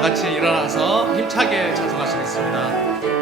같이 일어나서 힘차게 찬송하시겠습니다.